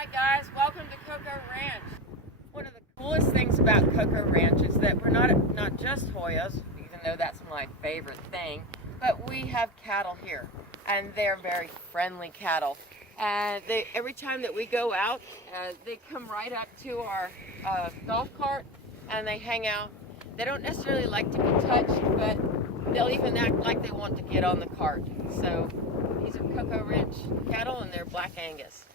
Hi guys, welcome to KOKO Ranch. One of the coolest things about KOKO Ranch is that we're not just Hoyas, even though that's my favorite thing, but we have cattle here, and they're very friendly cattle. And every time that we go out, they come right up to our golf cart and they hang out. They don't necessarily like to be touched, but they'll even act like they want to get on the cart. So these are KOKO Ranch cattle, and they're Black Angus.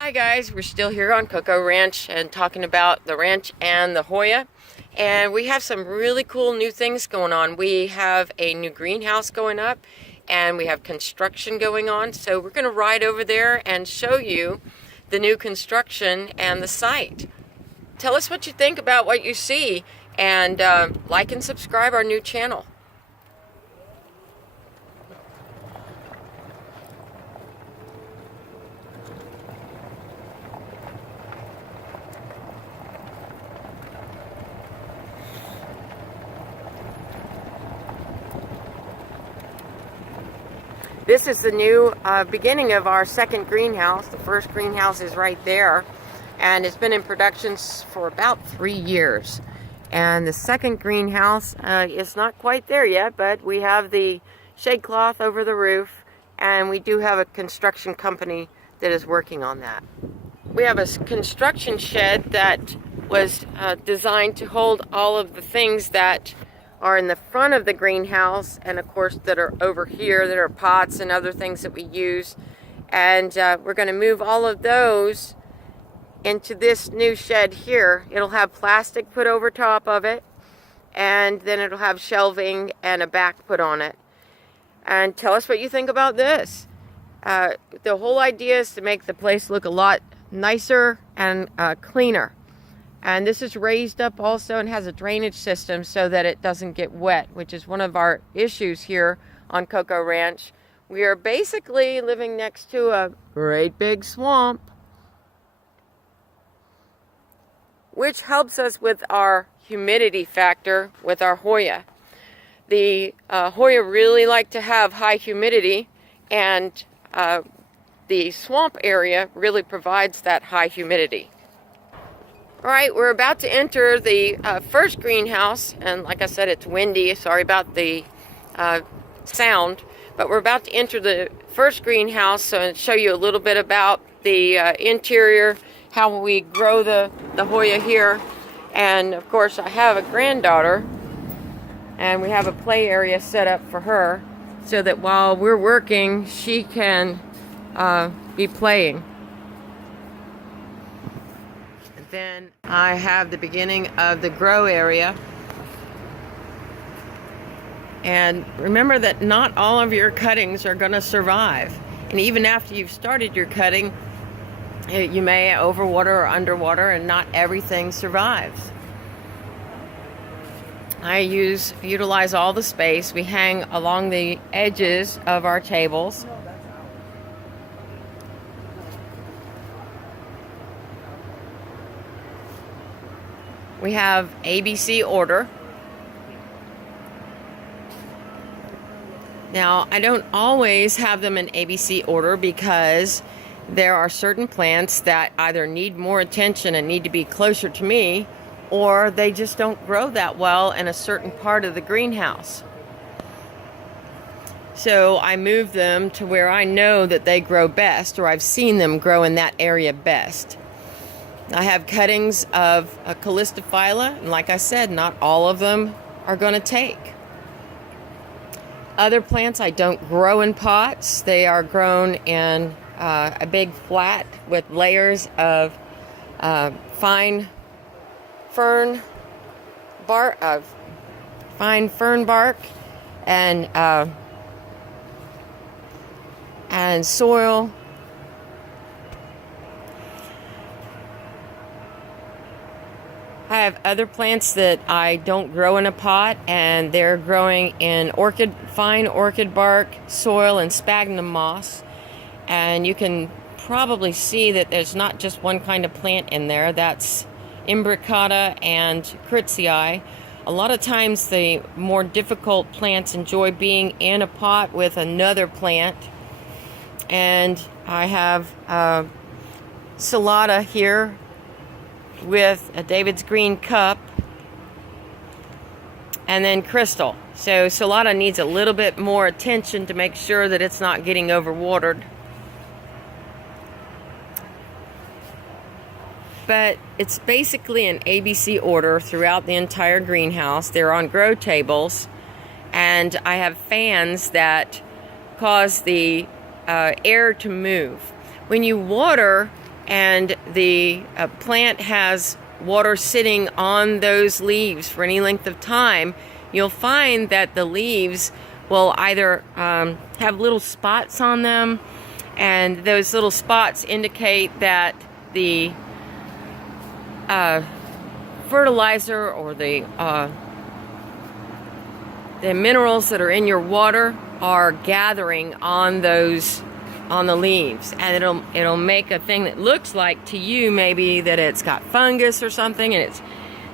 Hi guys, we're still here on KOKO Ranch and talking about the ranch and the Hoya, and we have some really cool new things going on. We have a new greenhouse going up and we have construction going on, so we're going to ride over there and show you the new construction and the site. Tell us what you think about what you see, and like and subscribe our new channel. This is the new beginning of our second greenhouse. The first greenhouse is right there, and it's been in production for about 3 years. And the second greenhouse is not quite there yet, but we have the shade cloth over the roof, and we do have a construction company that is working on that. We have a construction shed that was designed to hold all of the things that are in the front of the greenhouse, and of course that are over here, that are pots and other things that we use. And we're going to move all of those into this new shed here. It'll have plastic put over top of it, and then it'll have shelving and a back put on it. And tell us what you think about this. The whole idea is to make the place look a lot nicer and cleaner. And this is raised up also and has a drainage system so that it doesn't get wet, which is one of our issues here on KOKO Ranch. We are basically living next to a great big swamp, which helps us with our humidity factor with our Hoya. The Hoya really like to have high humidity, and the swamp area really provides that high humidity. All right, we're about to enter the first greenhouse, and like I said, it's windy. Sorry about the sound, but we're about to enter the first greenhouse and show you a little bit about the interior, how we grow the Hoya here. And of course, I have a granddaughter, and we have a play area set up for her so that while we're working, she can be playing. Then I have the beginning of the grow area. And remember that not all of your cuttings are going to survive. And even after you've started your cutting, you may overwater or underwater, and not everything survives. I utilize all the space. We hang along the edges of our tables. We have ABC order. Now, I don't always have them in ABC order because there are certain plants that either need more attention and need to be closer to me, or they just don't grow that well in a certain part of the greenhouse. So I move them to where I know that they grow best, or I've seen them grow in that area best. I have cuttings of a Calistophylla, and like I said, not all of them are going to take. Other plants I don't grow in pots. They are grown in a big flat with layers of fine fern bark, and soil. I have other plants that I don't grow in a pot, and they're growing in fine orchid bark, soil, and sphagnum moss. And you can probably see that there's not just one kind of plant in there. That's imbricata and Critzii. A lot of times the more difficult plants enjoy being in a pot with another plant. And I have Salata here with a David's Green cup, and then Crystal. So Salata needs a little bit more attention to make sure that it's not getting overwatered. But it's basically an ABC order throughout the entire greenhouse. They're on grow tables, and I have fans that cause the air to move. When you water and the plant has water sitting on those leaves for any length of time, you'll find that the leaves will either have little spots on them, and those little spots indicate that the fertilizer or the minerals that are in your water are gathering on the leaves, and it'll make a thing that looks like to you maybe that it's got fungus or something, and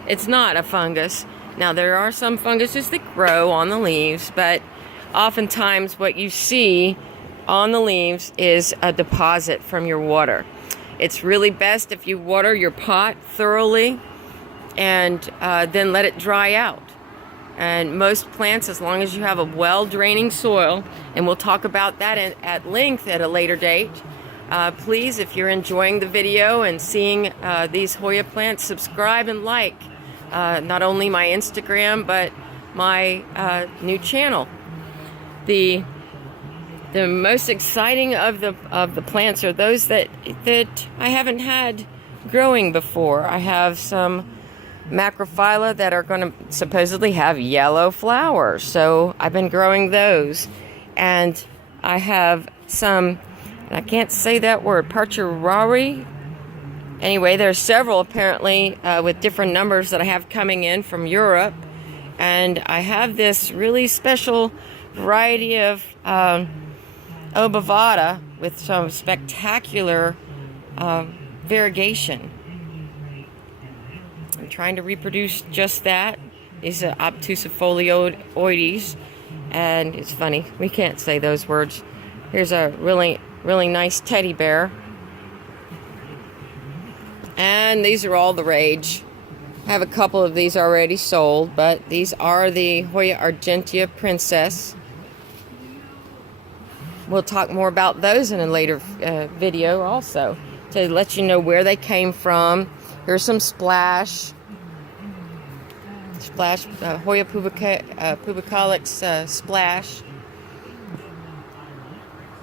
it's not a fungus. Now there are some funguses that grow on the leaves, but oftentimes what you see on the leaves is a deposit from your water. It's really best if you water your pot thoroughly and then let it dry out. And most plants, as long as you have a well-draining soil, and we'll talk about that at length at a later date, please, if you're enjoying the video and seeing these Hoya plants, subscribe and like not only my Instagram, but my new channel. The most exciting of the plants are those that I haven't had growing before. I have some macrophylla that are going to supposedly have yellow flowers, so I've been growing those. And I have some, I can't say that word, Parcherari. Anyway, there's several apparently with different numbers that I have coming in from Europe. And I have this really special variety of Obovata with some spectacular variegation. I'm trying to reproduce just that. These are obtusifolioides, and it's funny, we can't say those words. Here's a really nice teddy bear, and these are all the rage. I have a couple of these already sold, but these are the Hoya argentea princess. We'll talk more about those in a later video also, to let you know where they came from. Here's some Splash, Hoya pubicalis Splash.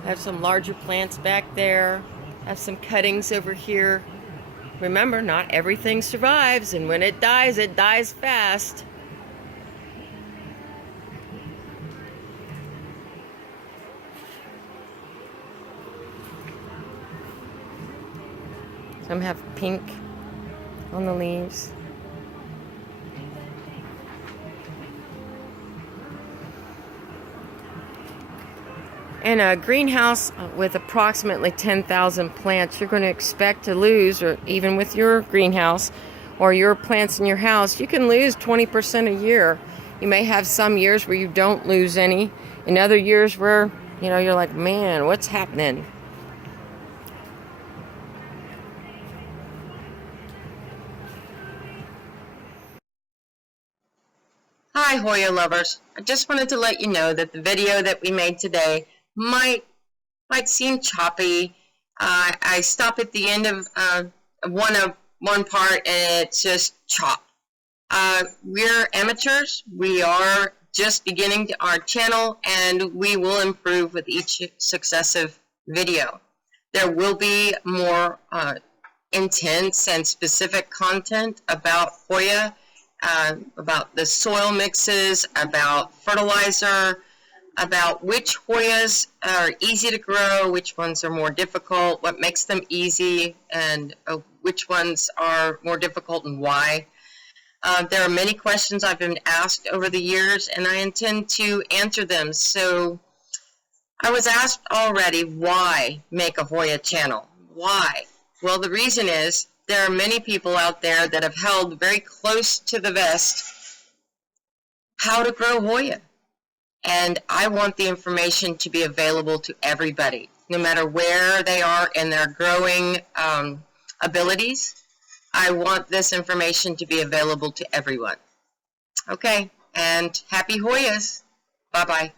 I have some larger plants back there. I have some cuttings over here. Remember, not everything survives, and when it dies fast. Some have pink on the leaves. In a greenhouse with approximately 10,000 plants, you're going to expect to lose, or even with your greenhouse or your plants in your house, you can lose 20% a year. You may have some years where you don't lose any, and other years where, you're like, man, what's happening? Hi Hoya lovers, I just wanted to let you know that the video that we made today might seem choppy. I stop at the end of one part and it's just chop. We're amateurs. We are just beginning our channel, and we will improve with each successive video. There will be more intense and specific content about Hoya, about the soil mixes, about fertilizer, about which Hoyas are easy to grow, which ones are more difficult, what makes them easy, and which ones are more difficult and why. There are many questions I've been asked over the years, and I intend to answer them. So I was asked already, why make a Hoya channel? Why? Well, the reason is there are many people out there that have held very close to the vest how to grow Hoya. And I want the information to be available to everybody, no matter where they are in their growing abilities. I want this information to be available to everyone. Okay, and happy Hoyas. Bye-bye.